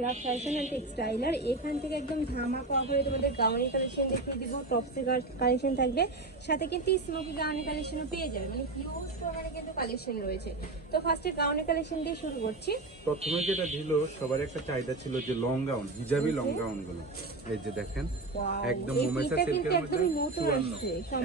Ira fashion and টেক্সটাইলার। এখান থেকে একদম ধামাকা অফারে তোমাদের গাউনি কালেকশন দেখিয়ে দিব, টপসের কালেকশন থাকবে, সাথে কিন্তু স্মোকি গাউনি কালেকশনও পেয়ে যাবে, মানে হিউজ পরিমাণে কিন্তু কালেকশন রয়েছে। তো ফার্স্টে গাউনি কালেকশন দিয়ে শুরু করছি। প্রথমে যেটা ছিল সবার একটা চাহিদা ছিল যে long gown, hijabi long gown গুলো, এই যে দেখেন একদম মোমেসা সিল্কের মধ্যে 54,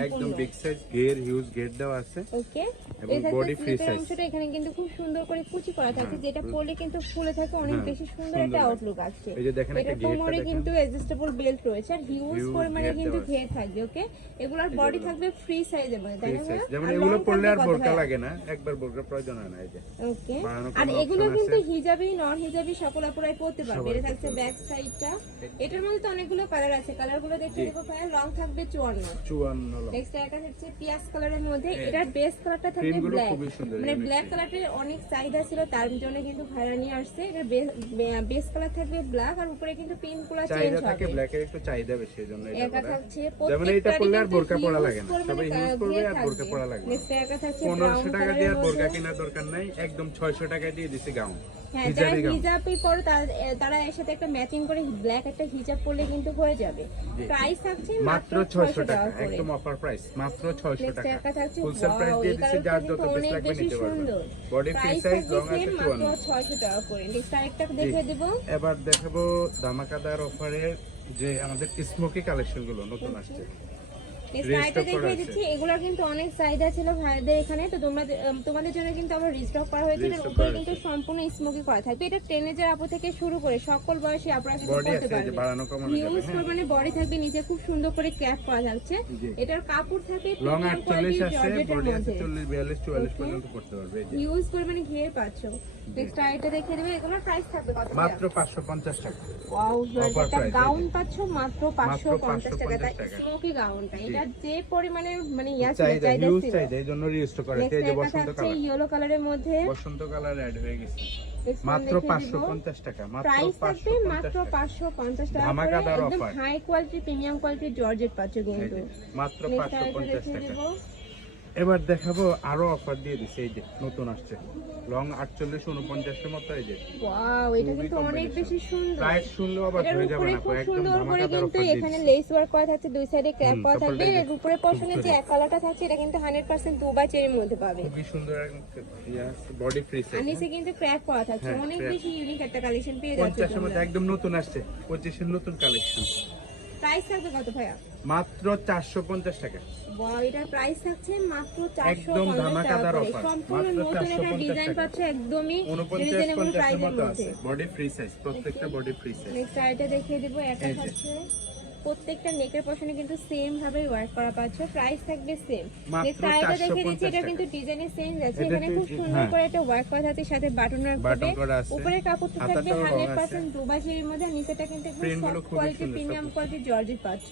একদম বিগ সাইজ ঘের, হিউজ ঘের দেওয়া আছে। ওকে, এবং বডি ফ্রি সাইজ। অংশটা এখানে কিন্তু খুব সুন্দর করে কুচি করা থাকে, যেটা পরলে কিন্তু ফুলে থাকে, অনেক বেশি সুন্দর একটা আউটলুক আসছে। এই যে দেখেন একটা কোমরে কিন্তু অ্যাডজাস্টেবল বেল্ট রয়েছে আর হিউজ পরিমাণে কিন্তু ঘের থাকবে। ওকে, এগুলোর বডি থাকবে ফ্রি সাইজের মধ্যে, তাই না? যেমন এগুলো পরলে আর বোরকা লাগে না, একবার বোরকা প্রয়োজন হয় না। এই যে ওকে, আর এগুলো কিন্তু হিজাবি নন হিজাবি সকল আপুরাই পরতে পারবে। এটা থাকছে ব্যাক সাইডটা। এটার মধ্যে তো অনেকগুলো কালার আছে, কালারগুলো দেখিয়ে দেব ভাই। লং থাকবে 54 লং। নেক্সট একটা হচ্ছে পিয়াজ কালারের মধ্যে, এটার বেস কালারটা থাকবে ব্ল্যাক, মানে ব্ল্যাক কালারের অনেক চাহিদা ছিল, তার জন্য কিন্তু ভাইরা নিয়ে আসছে। এটা বেস কালার থাকবে ব্ল্যাক, আর উপরে কিন্তু পিঙ্ক কালার চেঞ্জ হবে। থাকে ব্ল্যাকের একটু চাহিদা বেশি, এজন্য এটা থাকছে যেমন এটা পরলে আর বোরকা পরা লাগে না, সবাই ইউজ করবে আর বোরকা পরা লাগে না। নেক্সট একটা থাকছে 1500 টাকা দিয়ে আর বোরকা কেনার দরকার নাই, একদম 600 টাকা দিয়ে দিছে গাউন। হ্যাঁ, যারা হিজাবই পরে তারা এর সাথে একটা ম্যাচিং করে ব্ল্যাক একটা হিজাব পরলে কিন্তু হয়ে যাবে। প্রাইস থাকছে মাত্র 600 টাকা, একদম অফার প্রাইস, মাত্র 600 টাকা। টাকা থাকছে হোলসেল প্রাইস দিয়ে দিচ্ছে, যার যত পিস লাগবে নিতে পারবেন। বডি ফ্রি সাইজ, লং আছে 54, 600 টাকা করে। নেক্সট আরেকটা দেখিয়ে দেব। এবার দেখাবো ধামাকাদার অফারে যে আমাদের স্মোকি কালেকশন গুলো নতুন আসছে। সাইডে দেখিয়ে দিচ্ছি, এগুলোর কিন্তু অনেক চাহিদা ছিল ভাইদের এখানে, তো তোমাদের জন্য কিন্তু আমরা রিস্টক করা হয়েছে। এর উপরে কিন্তু সম্পূর্ণ স্মোকি করা থাকবে। এটা টিনেজার আপু থেকে শুরু করে সকল বয়সী আপনারা কিন্তু পড়তে পারবেন। হিউজ মানে বডি থাকবে, নিচে খুব সুন্দর করে ক্যাপ করা থাকছে। এটার কাপড় থাকবে লং 48 আছে, বডি আছে 40 42 44 পর্যন্ত পড়তে পারবে। হিউজ পরিমাণে ঘের পাচ্ছো। নেক্সট আইটা দেখিয়ে দেব, এগুলোর প্রাইস থাকবে কত? মাত্র 550 টাকা। ওয়াও, একটা গাউন পাচ্ছো মাত্র 550 টাকা। স্মোকি গাউনটা, এটা যে পরিমাণে মানে চাহিদা হিউজ চাহিদা, এজন্য রিস্টক করা হয়েছে। এই যে বসন্ত কালার, ইয়েলো কালারের মধ্যে বসন্ত কালার অ্যাড হয়ে গেছে, মাত্র 550 টাকা। মাত্র প্রাইস থাকবে মাত্র 550 টাকা। ধামাকাদার একদম offer, high quality premium quality georgette পাচ্ছো কিন্তু মাত্র 550 টাকা। এবার দেখাবো আরো অফার দিয়ে দিছে, এই যে নতুন আসছে লং 48 49 এর মতো। এই যে ওয়াও, এটা কিন্তু অনেক বেশি সুন্দর। প্রাইস শুনলে আবার ধরে যাবে না, একদম ধামাকাদার অফার দিচ্ছে। এখানে লেস ওয়ার্ক করা থাকছে, দুই সাইডে ক্র্যাপ করা থাকবে। এর উপরে পশনে যে এক কালারটা থাকছে, এটা কিন্তু 100% দুবাই চেরির মধ্যে পাবে। খুবই সুন্দর বডি ফ্রি সাইজ, আর নিচে কিন্তু ক্র্যাপ করা থাকছে। অনেক বেশি ইউনিক একটা কালেকশন পেয়ে যাচ্ছে। 50 এর মধ্যে একদম নতুন আসছে, 25 এর নতুন কালেকশন। প্রাইস থাকবে কত ভাইয়া? মাত্র 450 টাকা। ওয়াও, এটার প্রাইস থাকছে মাত্র একদম 450 ধামাকাদার টাকা। অফার, সম্পূর্ণ নতুন একটা ডিজাইন পাচ্ছে, একদমই 49 রিজনেবল 50 এর প্রাইসের মধ্যে মধ্যে। আছে, বডি ফ্রি সাইজ, প্রত্যেকটা বডি ফ্রি সাইজ। নেক্সট আইটা দেখিয়ে দেব। এটা হচ্ছে প্রত্যেকটা নেকের পশনে কিন্তু সেম ভাবে ওয়ার্ক করা পাচ্ছ, প্রাইস থাকবে সেম। নেক্সট আইটা দেখিয়ে দিচ্ছি, এটা কিন্তু ডিজাইনের চেঞ্জ আছে। এখানে খুব সুন্দর করে একটা ওয়ার্ক করা আছে, সাথে বাটন ওয়ার্ক হবে। উপরে কাপড়টা থাকবে 100% দুবাই চেরির মধ্যে, আর নিচেটা কিন্তু একদম soft quality premium quality georgette পাচ্ছ।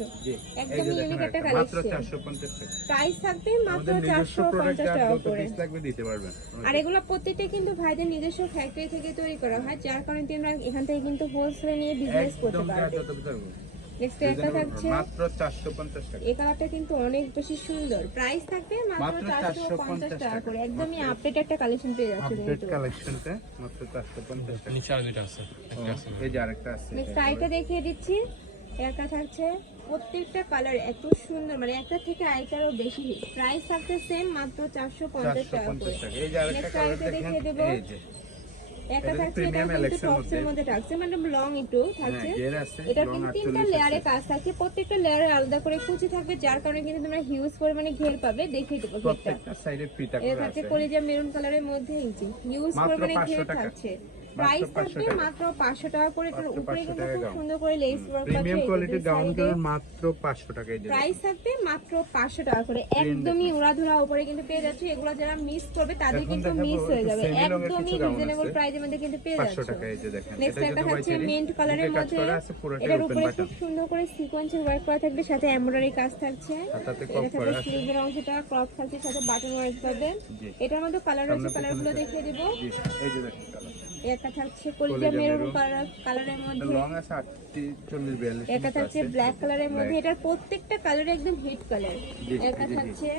একদম ইউনিক একটা কালেকশন। মাত্র 450 টাকা। প্রাইস থাকবে মাত্র 450 টাকা করে। লাগবে দিতে পারবেন। আর এগুলো প্রত্যেকটা কিন্তু ভাইদের নিজস্ব ফ্যাক্টরি থেকে তৈরি করা হয়, যার কারণে তোমরা এখান থেকে কিন্তু হোলসেলে নিয়ে বিজনেস করতে পারবে। নেক্সট একটা থাকছে মাত্র 450 টাকা। এই কালারটা কিন্তু অনেক বেশি সুন্দর। প্রাইস থাকবে মাত্র 450 টাকা করে। একদমই আপডেট একটা কালেকশন পেয়ে যাচ্ছে আপডেট কালেকশনটা মাত্র 450 টাকা। নিচে আর দুটো আছে, একটা আছে। এই যে আরেকটা আছে। নেক্সট আইটা দেখিয়ে দিচ্ছি। একটা থাকছে, প্রত্যেকটা কালার এত সুন্দর, মানে একটা থেকে আরেকটারও বেশি। প্রাইস থাকছে সেম মাত্র 450 টাকা করে। এই যে আরেকটা কালার দেখেন, এই যে একটা থাকছে, এটা কিন্তু টপসের মধ্যে থাকছে, মানে লং একটু থাকছে। এটা কিন্তু তিনটা লেয়ারে কাজ থাকছে, প্রত্যেকটা লেয়ারে আলাদা করে কুচি থাকবে, যার কারণে কিন্তু তোমরা হিউজ পরিমাণে ঘের পাবে। দেখিয়ে দেবো ঘেরটা। প্রত্যেকটা সাইডে ফিটা করা আছে। এটা থাকছে কলিজা মেরুন কালারের মধ্যে, ইঞ্চি হিউজ পরিমাণে ঘের থাকছে। প্রাইস থাকবে মাত্র 500 টাকা করে। এর উপরে কিন্তু খুব সুন্দর করে লেস ওয়ার্ক আছে, প্রিমিয়াম কোয়ালিটির গাউনগুলো মাত্র 500 টাকায় দিই। প্রাইস থাকবে মাত্র 500 টাকা করে। একদমই উড়াধুরা উপরে কিন্তু পেয়ে যাচ্ছে। এগুলো যারা মিস করবে তাদের কিন্তু মিস হয়ে যাবে। একদমই রিজনেবল প্রাইসের মধ্যে কিন্তু পেয়ে যাচ্ছে। 500 টাকায়, এই যে দেখেন। নেক্সট একটা থাকছে মিন্ট কালারের মধ্যে, এটার উপরে খুব সুন্দর করে সিকোয়েন্সের ওয়ার্ক করা থাকবে, সাথে এমব্রয়ডারি কাজ থাকছে। এটা থাকবে স্লিভের অংশটা ক্রপ থাকছে, সাথে বাটন ওয়ার্ক পাবে। এটার মধ্যে কালার আছে, কালারগুলো দেখিয়ে দেব। এই যে দেখেন কালার। একটা থাকছে কলিজা মেরুন কালারের মধ্যে, লং আছে 40 42। একটা থাকছে ব্ল্যাক কালারের মধ্যে, এটার প্রত্যেকটা কালার একদম হিট কালার। একটা থাকছে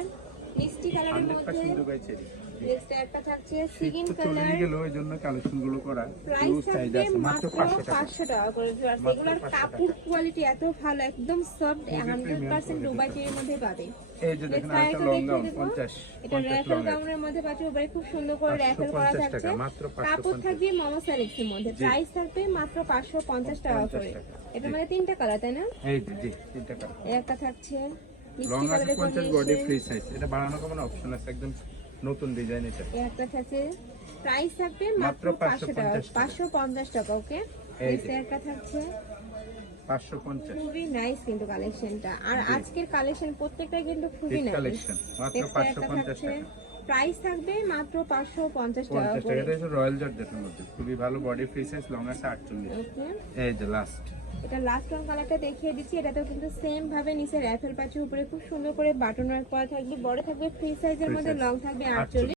মিষ্টি কালারের মধ্যে, নেক্সট একটা থাকছে শীত সিগিন তো চলেই কালার, গেল, ওই জন্য কালেকশন গুলো করা। প্রাইস হিউজ চাহিদা থাকবে আছে, মাত্র মাত্র 500 টাকা। 500 টাকা করে। মাত্র এগুলোর 500 কাপড় কোয়ালিটি এত ভালো, একদম সফট, premium 100% quality দুবাই চেরির মধ্যে পাবে। এই যে দেখেন Next একটা আরেকটা লং দেখিয়ে গাউন দেবো। 50 এটা 50 র্যাফেল লং গাউনের মধ্যে পাচ্ছে, উপরে খুব সুন্দর করে র্যাফেল করা 550 থাকছে। টাকা, মাত্র কাপড় 550। থাকবে মামা সেলেক্সের মধ্যে, প্রাইস থাকবে মাত্র 550 টাকা 50 করে। টাকা। এটার মধ্যে 3টা কালার, তাই না? এই যে জি 3 টাকা। এই একটা থাকছে লং মিষ্টি আছে কালারের 50, বডি কম্বিনেশন। Free size. এটা বাড়ানো কমানো অপশন আছে, একদম নতুন ডিজাইন এটা। এই একটা থাকছে, প্রাইস থাকবে মাত্র মাত্র 500 টাকা, 550 550 টাকা। ওকে, এই নেক্সট যে। একটা থাকছে 550 খুবই নাইস কিন্তু কালেকশনটা, আর আজকের কালেকশন প্রত্যেকটা কিন্তু খুবই হিট নাইস। কালেকশন, মাত্র নেক্সট একটা 550 থাকছে, টাকা। প্রাইস থাকবে মাত্র 550 টাকা 50 টাকা। করে। এটা হচ্ছে রয়্যাল জর্জেটের মধ্যে, খুবই ভালো বডি ফ্রি সাইজ, লং আছে 48। ওকে, এই যে লাস্ট এটা লাস্ট রং কালারটা দেখিয়ে দিচ্ছি। এটাতেও কিন্তু সেম ভাবে নিচে র্যাফেল পাচ্ছে, উপরে খুব সুন্দর করে বাটন ওয়ার্ক করা থাকবে, বড় থাকবে ফ্রি সাইজের Free মধ্যে, size। লং থাকবে 48। 48।